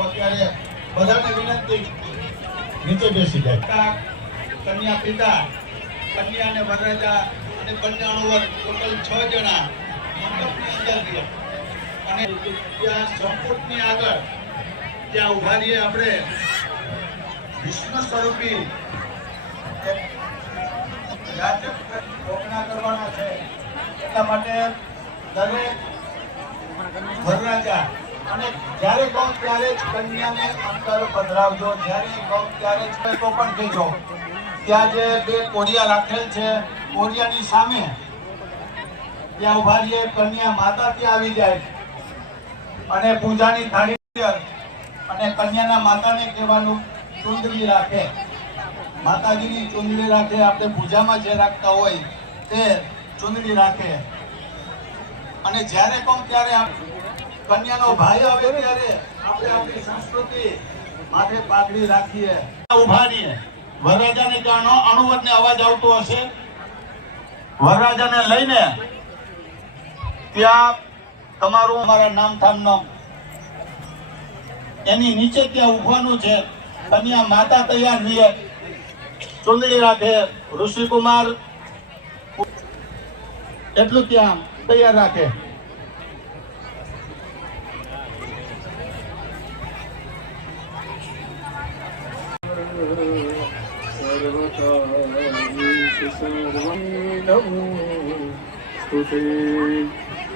અત્યારે બધાને વિનંતી નીચે બેસી જાય. કન્યા પિતા, કન્યા અને વરરાજા અને કન્યાનો વર ટોટલ 6 જણા મંડપની અંદર છે. અને ત્યાં સંપૂર્ણની આગળ ત્યાં ઉભા રહીએ આપણે વિષ્ણુ સ્વરૂપી ઘોષણા કરવાનો છે. એટલા માટે દરેક વરરાજા અને જ્યારે કહું ત્યારે જ કન્યાને અંદર પધરાવજો. જ્યારે કહું ત્યારે જ તો પણ કહેજો. ત્યાં જે 2 કોડિયા રાખેલ છે, કોડિયાની સામે ત્યાં ઉભા રહીએ. કન્યા માતા ત્યાં આવી જાય અને પૂજાની થાળી અને કન્યાના માતાને કહેવાનું ચુંદડી રાખે, માતાજીની ચુંદડી રાખે. આપણે પૂજામાં જે રાખતા હોય તે ચુંદડી રાખે. અને જ્યારે કહું ત્યારે કન્યાનો ભાઈ આવે ત્યારે આપણે આપણી સંસ્કૃતિ માથે પાઘડી રાખીએ, ઉભા રહીએ. વરરાજાને કારણો અણુવરને અવાજ આવતો હશે. વરરાજાને લઈને ત્યાં તમારું અમારા નામ ઠામનો એની નીચે ત્યાં ઉભવાનું છે. કન્યા માતા તૈયાર રહીએ, ચુંદડી રાખે. ઋષિકુમાર એટલું ત્યાં તૈયાર રાખે.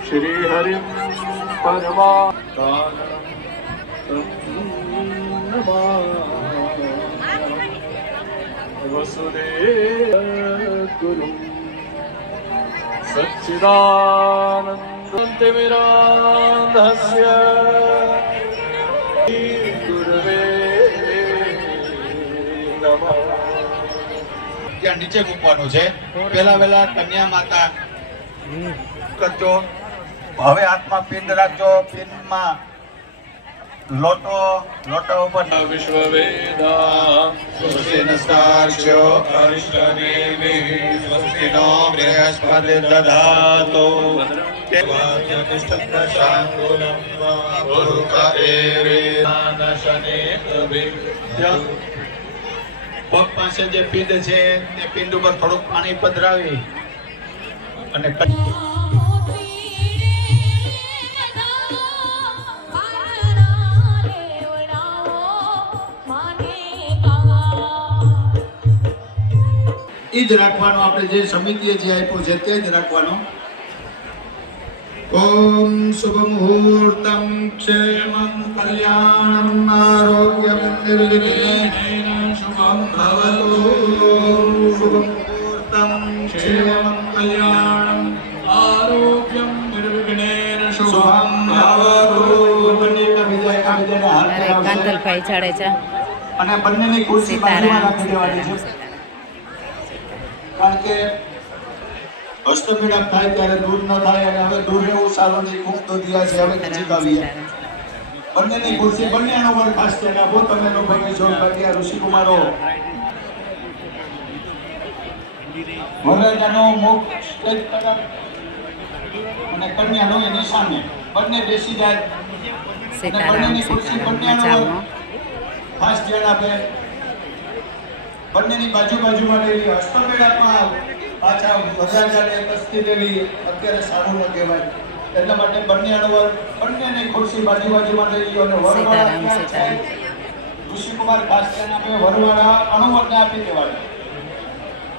श्री हरि परमा वसुदेव गुरु सच्चिदानंद मिरांधस्य गुरुवे नमः. ત્યાં નીચે મૂકવાનું છે. પહેલા વહેલા કન્યા માતા કરજો. હવે હાથમાં પિંડ રાખજો. પિંડમાં લોટો ઉપર विश्ववेदा સ્વસ્તિનસ્તાર્ક્ષ્યો અરિષ્ટનેમિ સ્વસ્તિનો બૃહસ્પતિ દધાતો પગ પાસે જે પિંડ છે તે પિંડ ઉપર થોડુંક પાણી પધરાવી અને ઈ જ રાખવાનું. આપણે જે સમિતિએ જે આપ્યું છે તે જ રાખવાનું. ઓમ શુભ મુહૂર્તમ ક્ષેમં કલ્યાણમ આરોગ્યમ નિર્વિઘ્નેન શુભમ ભવતુ. શુભ મુહૂર્તમ ક્ષેમં કલ્યાણમ આરોગ્યમ નિર્વિઘ્નેન શુભમ ભવતુ. કાંતલભાઈ જાડેજા અને બંનેની ખુરશી બાજુમાં રાખી દેવાની છે. કારણ કે હસ્તપીડા થાય ત્યારે દૂર ન થાય. અને હવે દૂર રહેવું સારું નહીં. ખૂબ તો દિયા છે. હવે નજીક આવીએ. બંનેની ખુરશી બંનેનો વર ખાસ છે. આપો તમે નો ભાઈ છો. બાકી આ ઋષિકુમારો વરરાજાનો મુખ સ્ટેજ તરફ અને કન્યાનો એની સામે બંને બેસી જાય. અને બંનેની ખુરશી બંનેનો વર ખાસ ધ્યાન આપે. બંનેની બાજુમાં રહેલી હસ્તમેળામાં પાછા વરરાજાને કસ્તી દેવી અત્યારે સારું ન કહેવાય. એટલા માટે બંને અણવર બંનેની ખુરશી બાજુમાં રહેલી અને વરવાળા ઋષિકુમાર ખાસ ધ્યાન આપે. વરવાળા અણવરને આપી દેવાય.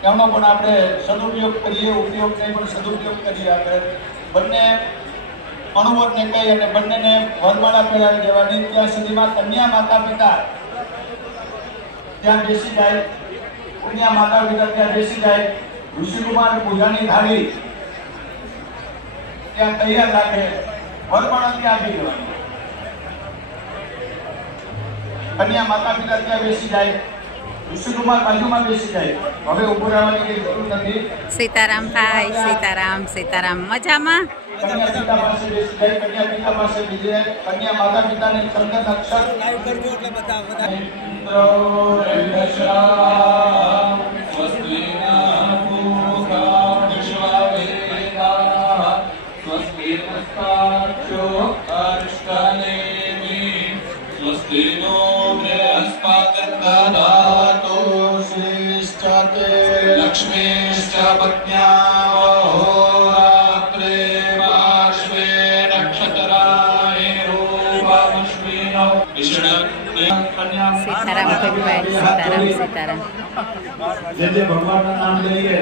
એનો પણ આપણે સદુપયોગ કરીએ. ઉપયોગ નહીં પણ સદુપયોગ કરીએ. આપણે બંને અણવરને કહી અને બંનેને વરમાળા પહેરાવી દેવાની. ત્યાં સુધીમાં કન્યા માતા પિતા ત્યાં બેસી જાય. કન્યા માતા પિતા ત્યાં બેસી જાય. ઋષિકુમાર પૂજાની થાળી ત્યાં તૈયાર રાખે. વરમાળા ત્યાં આપી દેવાની. કન્યા માતા પિતા ત્યાં બેસી જાય. ઋષિકુમાર બાજુમાં બેસી જાય. હવે ઉભું રહેવાની કઈ જરૂર નથી. સીતારામ ભાઈ, સીતારામ. સીતારામ. મજામાં? કન્યા પિતા પાસે બેસી જાય. કન્યા પિતા પાસે બીજે કન્યા માતા પિતાને ચંદન અક્ષર ઇન્દ્રો વૃષા સ્વસ્તિ પૂષા વિશ્વવેદાઃ સ્વસ્તિ નસ્તાક્ષો અર્ષ્ટનેમિ સ્વસ્તિ નો બૃહસ્પતિર્દધાતુ શ્રીશ્ચતે લક્ષ્મીશ્ચ પત્ન્યાહોરાત્રે પાર્શ્વે નક્ષત્રાય રૂપમશ્વિનો સીતારામ ભગવાન સીતારામ સીતારામ. જે ભગવાનનું નામ લઈએ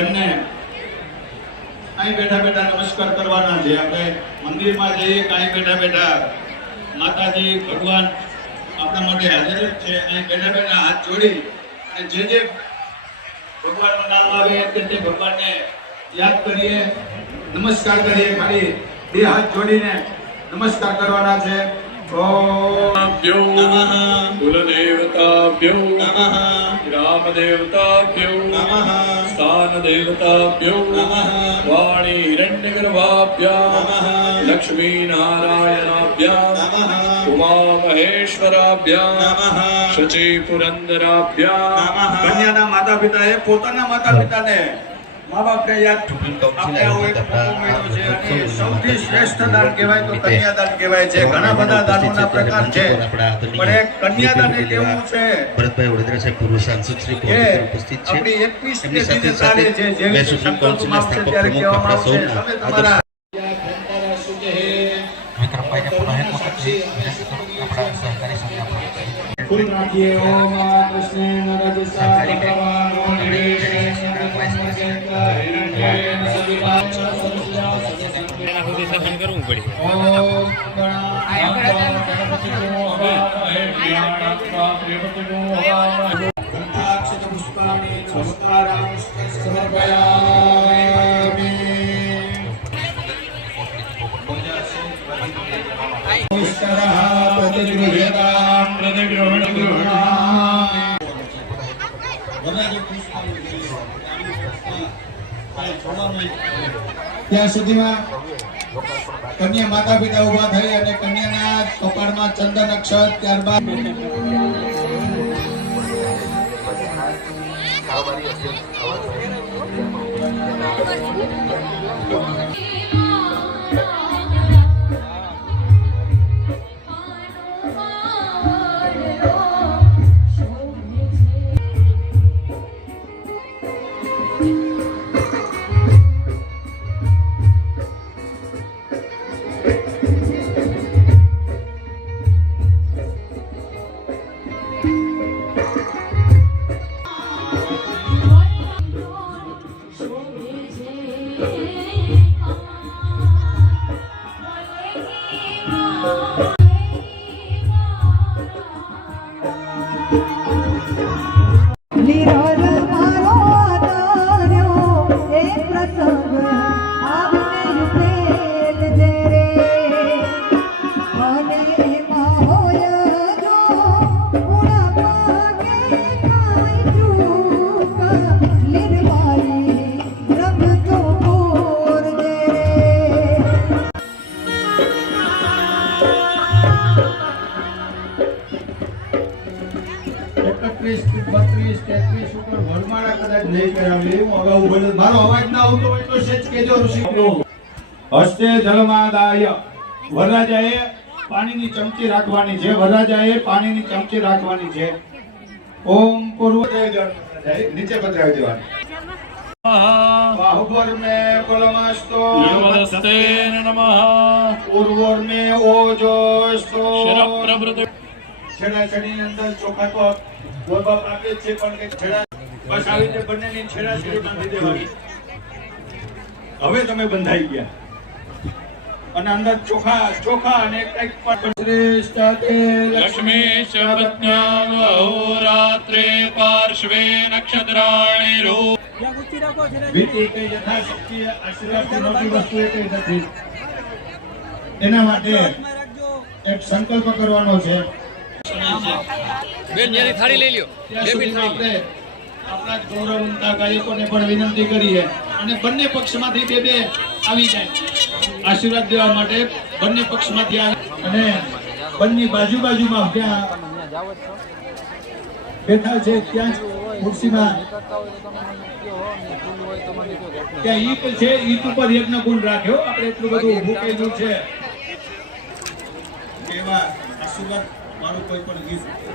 એમને અહીં બેઠા બેઠા નમસ્કાર કરવાના છે. આપણે મંદિરમાં જઈએ કાંઈ બેઠા બેઠા માતાજી ભગવાન આપણા માટે હાજર જ છે. અહીં બેઠા બેઠા હાથ જોડી અને જે ભગવાનનું નામ આવે તે ભગવાનને યાદ કરીએ, નમસ્કાર કરીએ. ખાલી બે હાથ જોડીને નમસ્કાર કરવાના છે. ભ્યો કુલદેવતાભ્યો નમઃ ગ્રામદેવતાભ્યો નમઃ સ્થાનદેવતાભ્યો નમઃ વાણી હિરણ્યગર્ભાભ્યામ નમઃ લક્ષ્મીનારાયણાભ્યામ નમઃ ઉમા મહેશ્વરાભ્યામ નમઃ શચી પુરંદરાભ્યામ કન્યાના માતા પિતાએ પોતાના માતા પિતાને મા બાપને યાદ આપણે આવું એક મોકો મળ્યો છે અને સૌથી શ્રેષ્ઠ દાન કહેવાય તો કન્યાદાન કહેવાય છે. ઘણા બધા દાનોના પ્રકાર છે પણ એક કન્યાદાન એક એવું છે ભરતભાઈ વડોદરા સાહેબ પૂર્વ સાંસદ શ્રી કે પહોંચી ઉપસ્થિત છે. આપણી 21 એમની સાથે પેઢીને ચાલે છે. જેવી મેં સુપ્રીમ કાઉન્સિલના સ્થાપક ત્યારે પ્રમુખ કહેવામાં આપણા આવશે, સૌના તમે તમારા વિક્રમભાઈને પુનઃ એક વખત આપણા સહકારી સંસ્થા ફૂલ રાખીએ. ઓમ કૃષ્ણેન રજસા ભગવાનો નિવેશેન હિરણ્યેન સવિતા કરવું પડે. ઓમ ગંધાક્ષત પુષ્પાણિ નમસ્કારાં સમર્પયામિ. નમસ્કારઃ પ્રતિગૃહ્યતાં પ્રતિગૃહણામિ. ત્યાં સુધીમાં કન્યા માતા પિતા ઉભા થઈ અને કન્યાના કપાળમાં ચંદન અક્ષત, ત્યારબાદ હસ્તે જલમાદાય. વરરાજાએ પાણીની ચમચી રાખવાની છે. વરરાજાએ પાણીની ચમચી રાખવાની છે. ઓમ પૂર્વ નીચે પધરાવી દેવાની. બાહુબર મે બલમસ્તો નમસ્તેન નમઃ પૂર્વોર મે ઓજોસ્તો. શિરપ્રભૃત છેડા છેડીની અંદર ચોખા તો ગોળ બાપ આપે જ છે પણ કે છેડા બસ આવી રીતે બંનેની છેડા છેડી બાંધી દેવાની. હવે તમે બંધાઈ ગયા અને અંદર ચોખા અને કંઈક પણ શ્રેષ્ઠ લક્ષ્મી ચપત્ન્યામ અહોરાત્રે પાર્શ્વે નક્ષત્રાણિ રૂપ વીટી કઈ યથાશક્તિ આશીર્વાદથી મોટી વસ્તુ એ કઈ નથી. એના માટે એક સંકલ્પ કરવાનો છે. બેન ન્યાની થાળી લઈ લ્યો. ત્યાં સુધીમાં આપણે આપણા ગૌરવવંતા ગાયકોને પણ વિનંતી કરીએ અને બંને પક્ષમાંથી બે આવી જાય આશીર્વાદ દેવા માટે. બંને પક્ષમાંથી આવે અને બંને બાજુમાં જ્યાં બેઠા છે ત્યાં જ ખુરશીમાં ત્યાં ઈટ છે, ઈટ ઉપર યજ્ઞ કુંડ રાખ્યો. આપણે એટલું બધું ઊભું કર્યું છે. એવા આશીર્વાદ મારું કોઈ પણ ગીત છે.